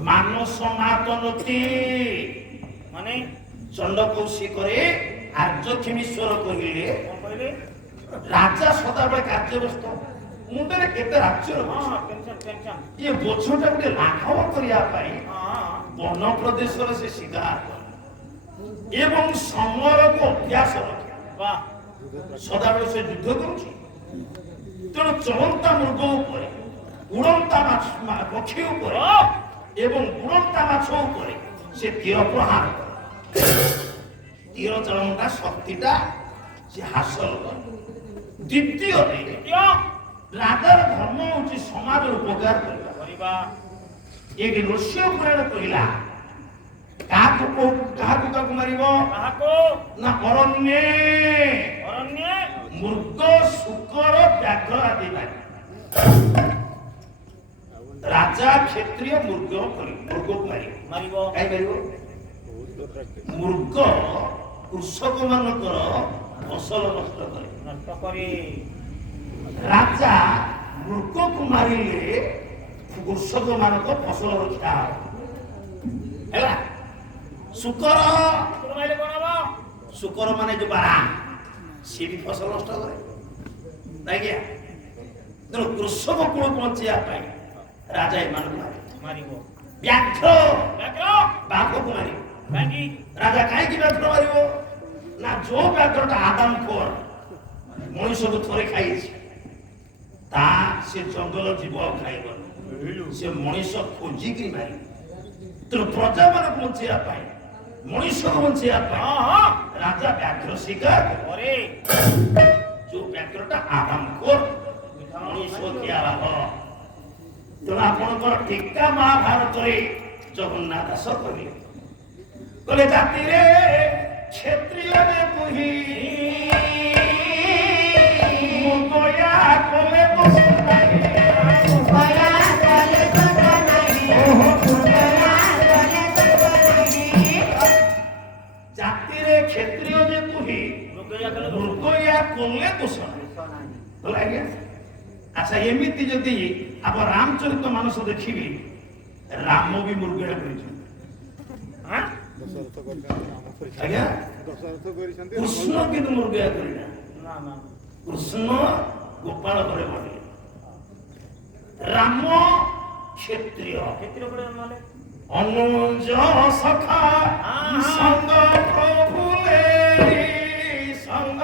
ମାନସ ମାତନତି ମାନେ ଚଣ୍ଡକୌଶୀ করে ଆର୍ଯ୍ୟକ୍ଷମୀଶ୍ୱର କହିଲେ ରାଜା ସଦାବେଳେ କାର୍ଯ୍ୟବ୍ୟସ୍ତ ମୁଣ୍ଡରେ କେତେ ରାଜ୍ୟ ଇଏ ବୋଝଟା ଗୋଟେ ଲାଘବ କରିବା ପାଇଁ ବନ ପ୍ରଦେଶରେ ସେ ଶିକାର ଏବଂ ସମରକୁ ଅଭ୍ୟାସ ରଖିବା ସଦାବେଳେ ସେ ଯୁଦ୍ଧ କରୁଛି ତେଣୁ ଚଳନ୍ତା ମୃଗ ଉପରେ ଉଡ଼ନ୍ତା ପକ୍ଷୀ ଉପରେ ଏବଂ ବୁଡ଼ନ୍ତା ମାଛ ଉପରେ ସେ ତୀର ପ୍ରହାର କରେ ତୀର ଚାଳନଟା ଶକ୍ତିଟା ସେ ହାସଲ କରେ ଦ୍ୱିତୀୟରେ ରାଜାର ଧର୍ମ ହଉଛି ସମାଜର ଉପକାର କରିବା ଏଠି ଋଷି ପୁରାଣ କହିଲା କାହାକୁ କାହାକୁ ମାରିବ ନା ଅରଣ୍ୟ ମୃଗ ଶୁକର ବ୍ୟାଘ୍ର ଆଦି ରାଜା କ୍ଷତ୍ରିୟ ମୃଗକୁ ମାରିବ ମୃଗ କୃଷକ ମାନଙ୍କର ଫସଲ ନଷ୍ଟ କରେ ରାଜା ମୃଗକୁ ମାରିଲେ କୃଷକ ମାନଙ୍କ ଫସଲ ରକ୍ଷା ହେଲା ଶୁକର ମାନେ ଯୋଉ ବାରା ସିଏ ବି ଫସଲ ନଷ୍ଟ କରେ ଆଜ୍ଞା ତେଣୁ କୃଷକ କୂଳକୁ ବଞ୍ଚେଇବା ପାଇଁ ରାଜା ଏମାନଙ୍କୁ ମାରିବ ବ୍ୟାଘ୍ର ବାଘକୁ ମାରିବ ରାଜା କାହିଁକି ବ୍ୟାଘ୍ର ମାରିବ ନା ଯୋଉ ବ୍ୟାଘ୍ରଟା ଆଦାମ ଖୋର ମଣିଷକୁ ଥରେ ଖାଇଛି ତା ସେ ଜଙ୍ଗଲ ଜୀବ ଆଉ ଖାଇବନି ସେ ମଣିଷ ଖୋଜିକି ମାରିବ ତେଣୁ ପ୍ରଜା ମାନଙ୍କୁ ବଞ୍ଚେଇବା ପାଇଁ ମଣିଷକୁ ବଞ୍ଚେଇବା ପାଇଁ ରାଜା ବ୍ୟାଘ୍ର ଶିକାର କରେ ଯୋଉ ବ୍ୟାଘ୍ରଟା ଆଦାମ ଖୋର ମଣିଷ ଖିଆ ଲାଭ ତେଣୁ ଆପଣଙ୍କର ଟୀକା ମହାଭାରତରେ ଜଗନ୍ନାଥ ଦାସ କହିଲେ ଜାତିରେ କ୍ଷତ୍ରିୟରେ ତୁହି ମୁଦୟା କଲେ ଜାତିରେ କ୍ଷତ୍ରିୟ ଯେ ତୁହି ମୃଗୟା କଲେ ଦୋଷ ନାହିଁ ଆଚ୍ଛା ଏମିତି ଯଦି ଆପଣ ରାମଚରିତ ମାନସ ଦେଖିବେ ରାମ ବି ମୃଗୟା କରିଛନ୍ତି ଆଜ୍ଞା କୃଷ୍ଣ କିନ୍ତୁ ମୃଗୟା କରିନା କୃଷ୍ଣ ଗୋପାଳ ପରେ ବଢିଲେ ରାମ କ୍ଷତ୍ରିୟ ଅନୁଜ ସଖା ସଙ୍ଗ ପ୍ରଭୁଲେ ସଙ୍ଗ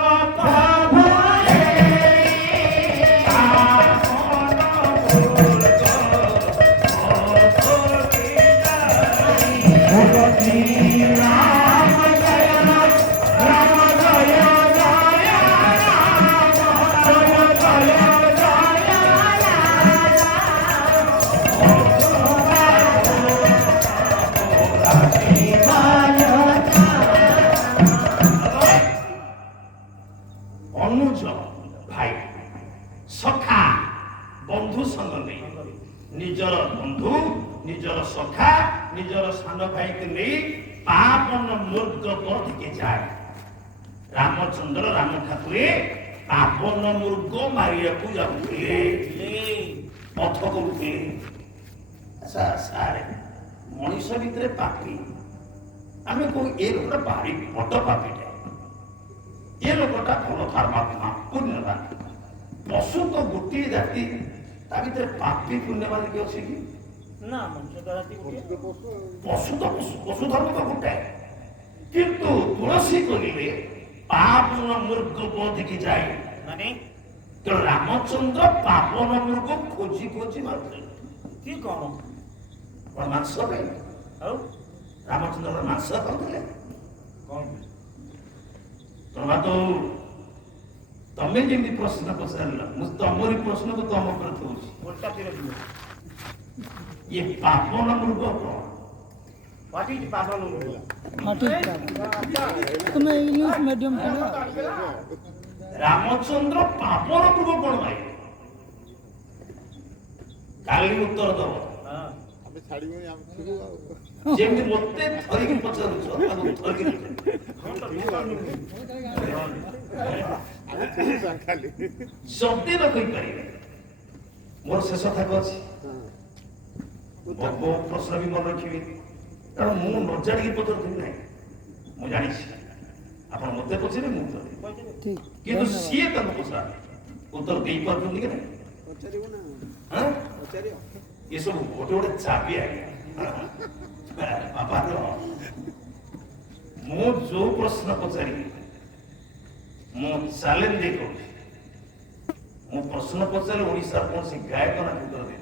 ଅନୁଜ ଭାଇ ସଖା ବନ୍ଧୁ ସଙ୍ଗ ନେଇ ନିଜର ବନ୍ଧୁ ନିଜର ସଖା ନିଜର ସାନ ଭାଇକୁ ନେଇ ପାପନ ମୃଗ ପଥକେ ଯାଏ ରାମଚନ୍ଦ୍ର ରାମ ଠାକୁରେ ପାପନ ମୃଗ ମାରିବାକୁ ଯାଉଥିଲେ ପଥ କରୁଥିଲେ ସାରେ ମଣିଷ ଭିତରେ ପାପି ଆମେ କହୁ ଏ ଲୋକଟା ଭାରି ବଡ ପାପିଟା ଏ ଲୋକଟା ଭଲ ଧର୍ମାତ୍ମା ପୁଣ୍ୟବାନ ପଶୁ ତ ଗୋଟିଏ ଜାତି ତା ଭିତରେ ପାପି ପୁଣ୍ୟବାନ କି ଅଛି କି ନା ପଶୁ ଧର୍ମ ତ ଗୋଟାଏ କିନ୍ତୁ ତୁଳସୀ କହିଲେ ପାପନ ମୃଗ ପଥକେ ଯାଏ ମାନେ ତେଣୁ ରାମଚନ୍ଦ୍ର ପାପନ ମୃଗ ଖୋଜି ଖୋଜି ମାରୁଥିଲେ କି କଣ ମାଂସ ପାଇଁ ଆଉ ରାମଚନ୍ଦ୍ର ମାଂସ ଖାଉଥିଲେ ତମେ ଯେମିତି ପ୍ରଶ୍ନ ପଚାରିଲ ମୁଁ ତମରି ପ୍ରଶ୍ନକୁ ତମ ଉପରେ ଥଉଛି ଇଏ ପାପନ ମୃଗ କଣ What is Papa? তুমি ইংলিশ মিডিয়াম ছিল রামচন্দ্র পাপর পূর্ব কোন ভাই কালি উত্তর দেব আমি ছাড়িবনি আমি ଥିବୁ ଆଉ যেমনি মতে ধরিকি পচারুছ তাକୁ ধরিকি আমি ଥିବୁ ଖାଲି ଯଦି ନ କହିପାରିବେ ମୋର ଶେଷ ଥାକ ଅଛି ମୋ ପ୍ରଶ୍ନ ବି ମନେ ରଖିବି କାରଣ ମୁଁ ନ ଜାଣିକି ପଚାରୁଥିଲି ନାହିଁ ମୁଁ ଜାଣିଛି ଆପଣ ମତେ ପଚାରିବେ ମୁଁ ଉତ୍ତର ଦେବି ঠিক କିନ୍ତୁ ସିଏ ତାଙ୍କୁ ପଚାର ଉତ୍ତର ଦେଇପାରୁଛନ୍ତି କି ନାହିଁ ପଚାରିବ ନା ହଁ ପଚାରିବ ଏସବୁ ଗୋଟେ ଗୋଟେ ଚାବି ଆଜ୍ଞା ବାପାର ମୁଁ ଯୋଉ ପ୍ରଶ୍ନ ପଚାରିବି ମୁଁ ଚ୍ୟାଲେଞ୍ଜ ଦେଇ କହୁଛି ମୁଁ ପ୍ରଶ୍ନ ପଚାରିଲେ ଓଡ଼ିଶାର କୌଣସି ଗାୟକ ନା ଉତ୍ତର ଦେବି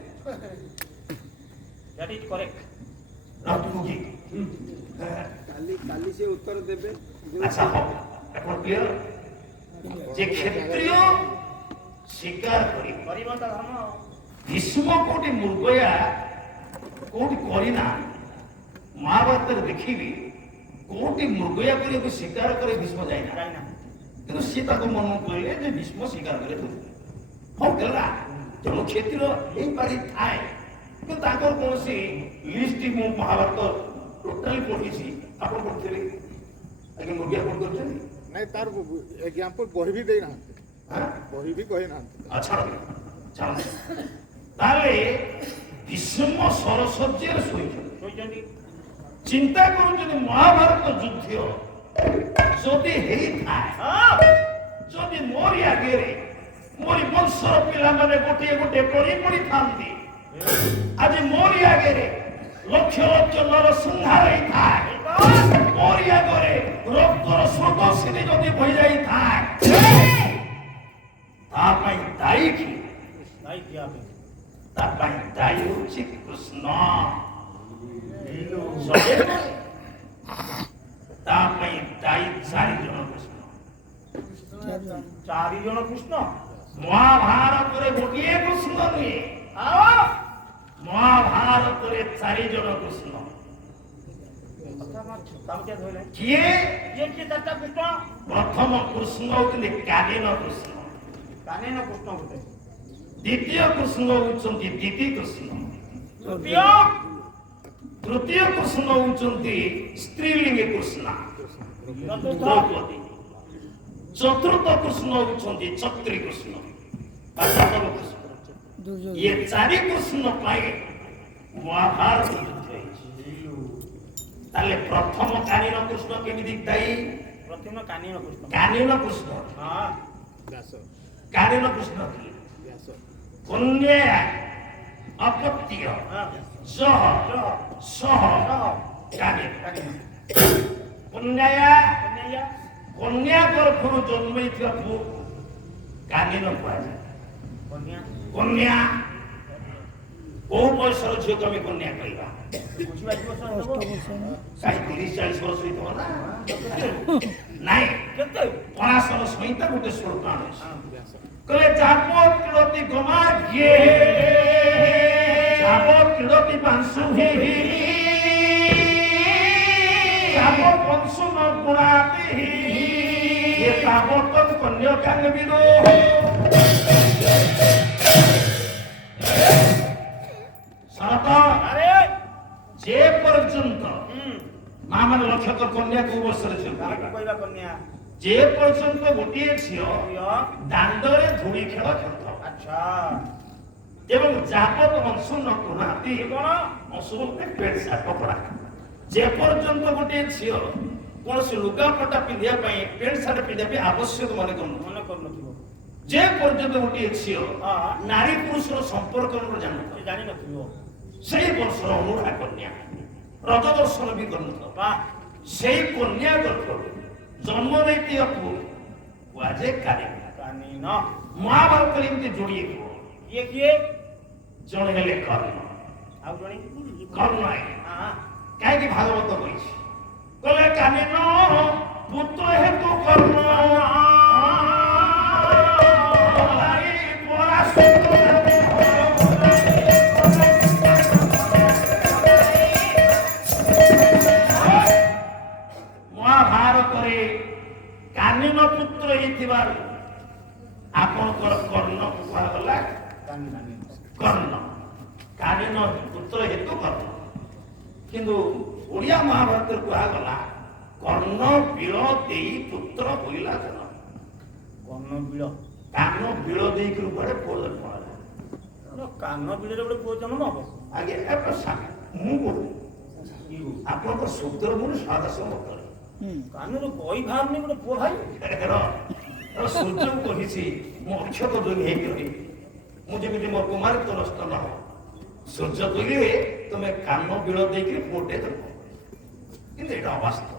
That is correct. ରାଜୁକି କାଲି ସେ ଉତ୍ତର ଦେବେ ଆଚ୍ଛା ହଉ ଆପଣ କ୍ଲିୟର ଯେ କ୍ଷତ୍ରିୟ ସ୍ୱୀକାର କରିବ Paribanta dharma. ଭୀଷ୍ମ କୋଉଠି ମୃଗୟା କୋଉଠି କରିନା ମହାଭାରତରେ ଦେଖିବି କୋଉଠି ମୃଗୟା କରିବାକୁ ସ୍ୱୀକାର করে ଭୀଷ୍ମ ଯାଇନା China. କିନ୍ତୁ ସିଏ ତାକୁ ମନ କହିଲେ ଯେ ଭୀଷ୍ମ ସ୍ୱୀକାର করে ହଉ ହେଲା ତେଣୁ କ୍ଷତ୍ରିୟ ଏଇପାରି ଥାଏ କିନ୍ତୁ ତାଙ୍କର କୌଣସି ଲିଷ୍ଟ ମୁଁ ମହାଭାରତ ଟୋଟାଲି ପଢିଛି ଆପଣ ପଢିଥିଲେ ଆଜ୍ଞା ମୃଗୟା କଣ କରିଛନ୍ତି ନାଇଁ ତାର ଏକ୍ସାମ୍ପଲ ବହି ବି ଦେଇନାହାନ୍ତି ହଁ ବହି ବି କହିନାହାନ୍ତି ଆଚ୍ଛା ଚାଲ ତାହେଲେ ଭୀଷ୍ମ ସରସ୍ୱତୀରେ ଶୋଇଛନ୍ତି ଶୋଇଛନ୍ତି ଚିନ୍ତା କରୁଛନ୍ତି ମହାଭାରତ ଯୁଦ୍ଧ ଯଦି ହେଇଥାଏ ଯଦି ମୋରି ଆଗରେ ମୋରି ବଂଶର ପିଲାମାନେ ଗୋଟିଏ ଗୋଟିଏ କରି ପଡ଼ିଥାନ୍ତି ଆଜି ମୋରି ଆଗରେ ଲକ୍ଷ ଲକ୍ଷ ନର ସଂହାର ହେଇଥାଏ ମୋରି ଆଗରେ ରକ୍ତର ସ୍ରୋତ ସିନି ଯଦି ବହି ଯାଇଥାଏ ତା ପାଇଁ ଦାୟୀ କି ନାଇଁ କିଆ ପାଇଁ ତା ପାଇଁ ଦାୟୀ ହେଉଛି କୃଷ୍ଣ ତା ପାଇଁ ଦାୟୀ 4 ଜଣ କୃଷ୍ଣ ଚାରି ଜଣ କୃଷ୍ଣ ମହାଭାରତରେ ଗୋଟିଏ କୃଷ୍ଣ ନୁହେଁ ମହାଭାରତରେ 4 ଜଣ କୃଷ୍ଣ ତାମକେ ଧଇଲେ କିଏ କିଏ କିଏ ଚାରିଟା କୃଷ୍ଣ ପ୍ରଥମ କୃଷ୍ଣ ହେଉଛନ୍ତି କାନୀନ କୃଷ୍ଣ କାନେନ କୃଷ୍ଣ ଗୋଟେ ଦ୍ୱିତୀୟ କୃଷ୍ଣ ହେଉଛନ୍ତି ଦିତି କୃଷ୍ଣ ତୃତୀୟ ତୃତୀୟ କୃଷ୍ଣ ହେଉଛନ୍ତି ସ୍ତ୍ରୀଲିଙ୍ଗୀ କୃଷ୍ଣ ଚତୁର୍ଥ ଦ୍ରୌପଦୀ ଚତୁର୍ଥ କୃଷ୍ଣ ହେଉଛନ୍ତି ଛତ୍ରୀ କୃଷ୍ଣ ବା ଯାଦବ କୃଷ୍ଣ দুর্যোগ ଇଏ 4 କୃଷ୍ଣ ପାଇଁ ମହାଭାରତ ଯୁଦ୍ଧ ହେଇଛି ତାହେଲେ ପ୍ରଥମ କାନୀନ କୃଷ୍ଣ କେମିତି ଦାୟୀ ପ୍ରଥମ କାନେନ କୃଷ୍ଣ କାନୀନ କୃଷ୍ଣ ହଁ ବ୍ୟାସ କାନୀନ କୃଷ୍ଣ କିଏ ବ୍ୟାସ କନ୍ୟା ଅପତ୍ୟ ହଁ ସହ ସହ ସହ ସହ କାନୀନ କାନେନ କନ୍ୟା କନ୍ୟା କନ୍ୟା ଗର୍ଭରୁ ଜନ୍ମ ହେଇଥିବା ପୁଅ କାନୀନ କୁହାଯାଏ କନ୍ୟା କନ୍ୟା କୋଉ ବୟସର ଝିଅକୁ ଆମେ କନ୍ୟା କହିବା ବୁଝିବା ବର୍ଷ ହେବ କାହିଁ 30-40 ବର୍ଷ ହେଇଥିବ ନା ନାଇଁ କେତେ ପରାଶର ସଂହିତା ଗୋଟେ ଶ୍ଲୋକ ଆଣୁଛି ବ୍ୟାସ କହିଲେ ଯାବତ୍ କ୍ରୀଡ଼ତି ଗମାର୍ଘ୍ୟେ ଯାବତ୍ କ୍ରୀଡ଼ତି ବାଂଶୁଭିଃ ଯାବତ୍ ବଂଶୁନ ଗୁଣାତିଃ ତାବତ୍ କନ୍ୟକାଂ ବିଦୋ ଶରତ ଆରେ ଯେ ପର୍ଯ୍ୟନ୍ତ ମା ମାନେ ଲକ୍ଷ୍ୟ କର କନ୍ୟା କୋଉ ବର୍ଷରେ ଝିଅ କାହାକୁ କହିବା କନ୍ୟା ଯେ ପର୍ଯ୍ୟନ୍ତ ଗୋଟିଏ ଝିଅ ପ୍ରିୟ ଦାଣ୍ଡରେ ଧୂଳି ଖେଳ ଖେଳୁଥିବ ଆଚ୍ଛା ଏବଂ ଯାବତ ଅଂଶ ନ କୁହାନ୍ତି କଣ ଅଂଶ ପେଟ ସାର୍ଟ କପଡ଼ା ଯେ ପର୍ଯ୍ୟନ୍ତ ଗୋଟିଏ ଝିଅ କୌଣସି ଲୁଗାପଟା ପିନ୍ଧିବା ପାଇଁ ପେଣ୍ଟ ସାର୍ଟ ପିନ୍ଧିବା ପାଇଁ ଆବଶ୍ୟକ ମନେ କରୁନଥିବ ମନେ କରୁନଥିବ ଯେ ପର୍ଯ୍ୟନ୍ତ ଗୋଟିଏ ଝିଅ ହଁ ନାରୀ ପୁରୁଷର ସମ୍ପର୍କ ଜାଣିନଥିବ ସେ ଜାଣିନଥିବ ସେଇ ବର୍ଷର ଅନୁରା କନ୍ୟା ରଜ ଦର୍ଶନ ବି କରୁନଥିବ ବା ସେଇ କନ୍ୟା ଗର୍ଭରୁ ଜନ୍ମ ନେଇଥିବା ପୁଅ କୁହାଯାଏ କାନୀନ କାନେନ ମହାଭାରତରେ ଏମିତି ଯୋଡ଼ିଏ ପୁଅ କିଏ କିଏ ଜଣେ ହେଲେ କର୍ଣ୍ଣ ଆଉ ଜଣେ କର୍ଣ୍ଣ ହଁ କାହିଁକି ଭାଗବତ କହିଛି କହିଲେ କାନୀନ ପୁତ୍ର ହେତୁ କର୍ଣ୍ଣ ପଳାଇ ପରାଶୁର ଅର୍ଜୁନ ପୁତ୍ର ହେଇଥିବାରୁ ଆପଣଙ୍କର କର୍ଣ୍ଣ କୁହାଗଲା କର୍ଣ୍ଣ, କାଳିନ ପୁତ୍ର ହେତୁ କର୍ଣ୍ଣ। କିନ୍ତୁ ଓଡ଼ିଆ ମହାଭାରତରେ କୁହାଗଲା କର୍ଣ୍ଣ ବିଳ ଦେଇ ପୁତ୍ର ହୋଇଲା ଜନ। କର୍ଣ୍ଣ ବିଳ, କାନ ବିଳ ଦେଇକରି କୁଆଡେ ପୁଅ ଜନ୍ମ ହେଲା। କାନ ବିଳରେ ଗୋଟେ ପୁଅ ଜନ୍ମ ହବ? ଆଜ୍ଞା ମୁଁ କହୁଛି ଆପଣଙ୍କ ସୂତ୍ର ମୁଁ ସ୍ୱାଦ ସମତରେ କାନରୁ ବହି ବାହାରୁନି, ଗୋଟେ ପୁଅ ଭାଇ? ସୂର୍ଯ୍ୟକୁ କହିଛି ମୁଁ ଅକ୍ଷତ ଯୋଗୀ ହେଇକି ରହିବି, ମୁଁ ଯେମିତି ମୋ କୁମାରିତ୍ୱ ନଷ୍ଟ ନ ହବ। ସୂର୍ଯ୍ୟ କହିଲେ ତମେ କାନ ବିଳ ଦେଇକରି ପୁଅଟେ ଜନ୍ମ କରିବ, କିନ୍ତୁ ଏଇଟା ଅବାସ୍ତବ।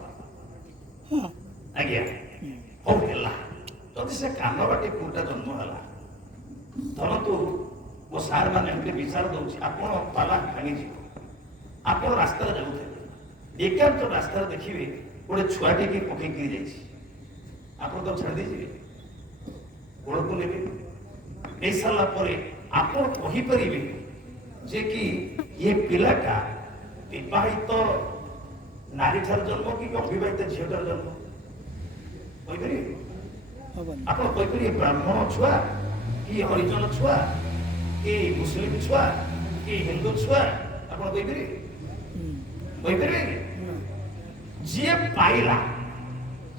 ଆଜ୍ଞା ହଉ ହେଲା, ଯଦି ସେ କାନ ବାଟି ପୁଅଟା ଜନ୍ମ ହେଲା, ଧରନ୍ତୁ ମୋ ସାର୍ ମାନେ ଏମିତି ବିଚାର ଦଉଛି ଆପଣ ପାଲା ଭାଙ୍ଗିଯିବ, ଆପଣ ରାସ୍ତାରେ ଯାଉଥିବେ, ଏକାନ୍ତ ରାସ୍ତାରେ ଦେଖିବେ ଗୋଟେ ଛୁଆଟିକି ପକେଇକିରି ଯାଇଛି, ଆପଣ ତ ଛାଡ଼ି ଦେଇଯିବେ, ଗୋଡ଼କୁ ନେବେ, ନେଇ ସାରିଲା ପରେ ଆପଣ କହିପାରିବେ ଯେ କି ଏ ପିଲାଟା ବିବାହିତ ନାରୀଠାରୁ ଜନ୍ମ କି ଅବିବାହିତ ଝିଅଠାରୁ ଜନ୍ମ, କହିପାରିବେ? ହବନି। ଆପଣ କହିପାରିବେ ବ୍ରାହ୍ମଣ ଛୁଆ କି ହରିଜନ ଛୁଆ କି ମୁସଲିମ ଛୁଆ କି ହିନ୍ଦୁ ଛୁଆ, ଆପଣ କହିପାରିବେ? କହିପାରିବେ? ଯିଏ ପାଇଲା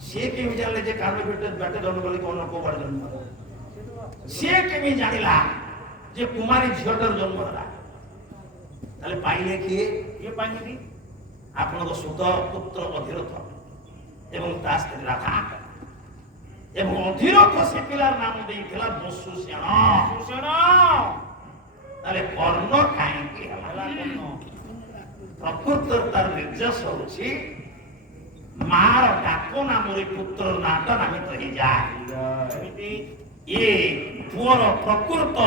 ସିଏ କେମିତି ଜାଣିଲେ ଯେ କାନ ବାଟେ ଜନ୍ମ କଲେ କଣ କୋଉ ବାଟେ ଜନ୍ମ ହେଲା? ସିଏ କେମିତି ଜାଣିଲା ଯେ କୁମାରୀ ଝିଅଟାରୁ ଜନ୍ମ ହେଲା? ତାହେଲେ ପାଇଲେ କିଏ? କିଏ ପାଇନି? ଆପଣଙ୍କ ସୁତ ପୁତ୍ର ଅଧିରଥ ଏବଂ ତା ସ୍ତ୍ରୀ ରାଧା। ଏବଂ ଅଧିରଥ ସେ ପିଲାର ନାମ ଦେଇଥିଲା ବସୁସେନ। ତାହେଲେ କର୍ଣ୍ଣ କାହିଁକି ହେଲା? ପ୍ରକୃତରେ ତାର ନିର୍ଦ୍ଦେଶ ହଉଛି ମାର ଡାକ ନାମରେ ପୁତ୍ର ନାଟ ନାମିତ ହେଇଯାଏ। ଇଏ ପୁଅର ପ୍ରକୃତ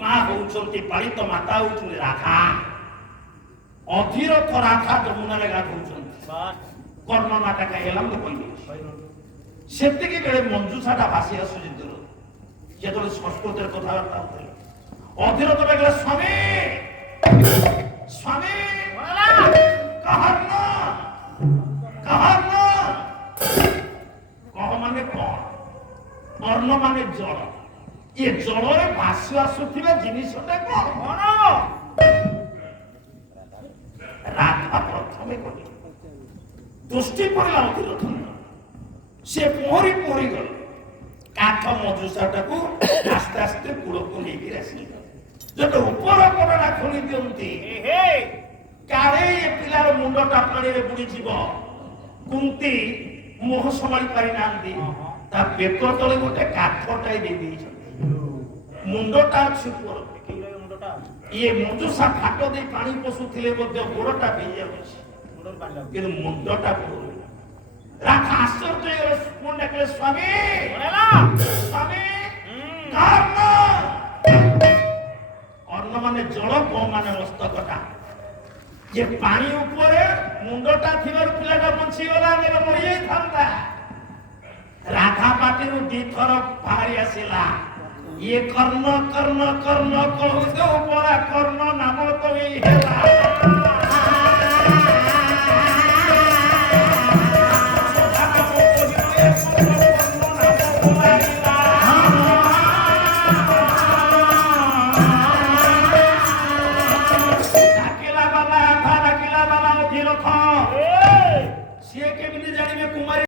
ମା ହଉଛନ୍ତି ପାଳିତ ମାତା ହଉଛନ୍ତି ରାଧା। ଅଧିରଥ ରାଧା ଯମୁନାରେ ଗାଧଉଛନ୍ତି, କର୍ଣ୍ଣ ନାଟା କାହିଁ ହେଲା ମୁଁ କହିଦେଉଛି। ସେତିକି ବେଳେ ମଞ୍ଜୁଷାଟା ଭାସି ଆସୁଛି ଦୂର, ଯେତେବେଳେ ସଂସ୍କୃତରେ କଥାବାର୍ତ୍ତା ହଉଥିଲେ ଅଧିରଥ ଡାକିଲା ସ୍ୱାମୀ ସ୍ୱାମୀ କହ ମାନେ କଣ? କର୍ଣ୍ଣ ମାନେ ଜଳ। ଏ ଜଳରେ ଭାସି ଆସୁଥିବା ଜିନିଷଟା କଣ? ରାଧା ପ୍ରଥମେ କହିଲେ, ଦୃଷ୍ଟି ପଡ଼ିଲା ଅଧିରଥ, ସେ ପହଁରି ପହଁରି ଗଲେ କାଠ ମଜୁସାଟାକୁ ଆସ୍ତେ ଆସ୍ତେ କୂଳକୁ ନେଇକି ଆସିଲେ। ଯେତେ ଉପର କଡ଼ଟା ଖୋଲି ଦିଅନ୍ତି କାଳେ ଏ ପିଲାର ମୁଣ୍ଡଟା ପାଣିରେ ବୁଡ଼ିଯିବ, କୁନ୍ତି ମୁହ ସମ୍ଭାଳି ପାରିନାହାନ୍ତି, ତା ପେଟ ତଳେ ଗୋଟେ କାଠଟାଏ ଦେଇ ଦେଇଛନ୍ତି, ମୁଣ୍ଡଟା ଅଛି ଉପର। ଇଏ ମଞ୍ଜୁସା ଫାଟ ଦେଇ ପାଣି ପଶୁଥିଲେ ମଧ୍ୟ ଗୋଡ଼ଟା ଭିଜିଯାଉଛି, କିନ୍ତୁ ମୁଣ୍ଡଟା ପଡୁନି। ରାଧା ଆଶ୍ଚର୍ଯ୍ୟ ହେଇଗଲେ, ପୁଣି ଡାକିଲେ ସ୍ୱାମୀ ସ୍ୱାମୀ କର୍ଣ୍ଣ। କର୍ଣ୍ଣ ମାନେ ଜଳ, କ ମାନେ ମସ୍ତକଟା। ଯେ ପାଣି ଉପରେ ମୁଣ୍ଡଟା ଥିବାରୁ ପିଲାଟା ବଞ୍ଚିଗଲା, ନେବେ ମରିଯାଇଥାନ୍ତା। ରାଧା ପାଟିରୁ ଦିଥର ବାହାରି ଆସିଲା, ଇଏ କର୍ଣ୍ଣ କର୍ଣ୍ଣ କର୍ଣ୍ଣ କହୁଛ ପରା କର୍ଣ୍ଣ ନାମ ତ ଏଇ ହେଲା।